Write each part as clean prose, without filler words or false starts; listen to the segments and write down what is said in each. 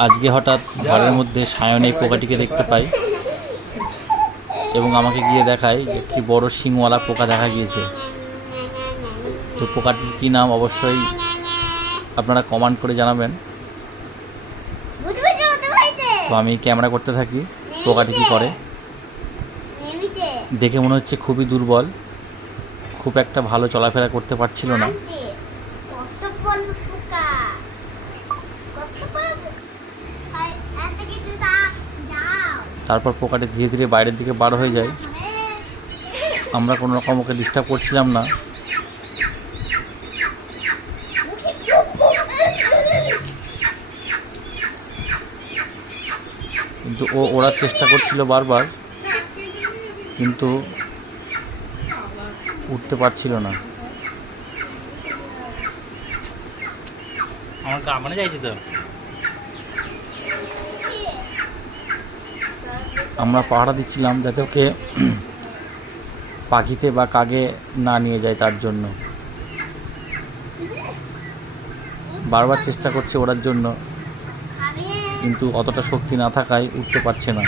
আজকে হঠাৎ ঘরের মধ্যে সায়ন এই পোকাটিকে দেখতে পাই এবং আমাকে গিয়ে দেখায় যে একটি বড় শিংওয়ালা পোকা দেখা গিয়েছে। তো পোকাটির কী নাম অবশ্যই আপনারা কমেন্ট করে জানাবেন। তো আমি ক্যামেরা করতে থাকি পোকাটি কী করে। দেখে মনে হচ্ছে খুবই দুর্বল, খুব একটা ভালো চলাফেরা করতে পারছিল না। তারপর পোকাটি ধীরে ধীরে বাইরের দিকে বার হয়ে যায়। আমরা কোনো রকম ওকে ডিস্টার্ব করছিলাম না। কিন্তু ও ওড়ার চেষ্টা করছিল বারবার, কিন্তু উঠতে পারছিল না। আমার কামড়ে যাইছি তো। আমরা পাহারা দিচ্ছিলাম যাতে ওকে পাখিতে বা কাগে না নিয়ে যায়, তার জন্য বারবার চেষ্টা করছে ওড়ার জন্য, কিন্তু অতটা শক্তি না থাকায় উঠতে পারছে না।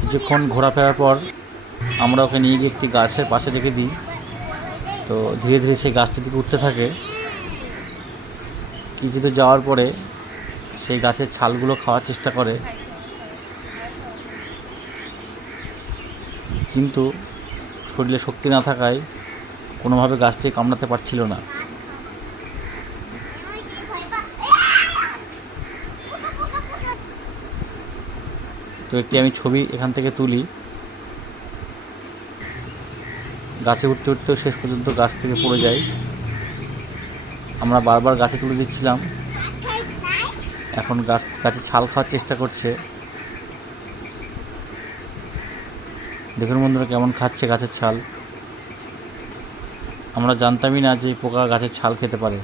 কিছুক্ষণ ঘোরাফেরার পর আমরা ওকে নিয়ে গিয়ে একটি গাছের পাশে রেখে দিই। তো ধীরে ধীরে সেই গাছটির দিকে উঠতে থাকে। কিছু দূর যাওয়ার পরে সেই গাছের ছালগুলো খাওয়ার চেষ্টা করে, কিন্তু শরীরে শক্তি না থাকায় কোনোভাবে গাছটি কামড়াতে পারছিল না। তো একটি আমি ছবি এখান থেকে তুলি। গাছে উঠতে উঠতেও শেষ পর্যন্ত গাছ থেকে পড়ে যায়। আমরা বারবার গাছে তুলে দিচ্ছিলাম, এখন গাছে ছাল খাওয়ার চেষ্টা করছে। দেখুন বন্ধুরা কেমন খাচ্ছে গাছের ছাল। আমরা জানতামই না যে পোকা গাছের ছাল খেতে পারে।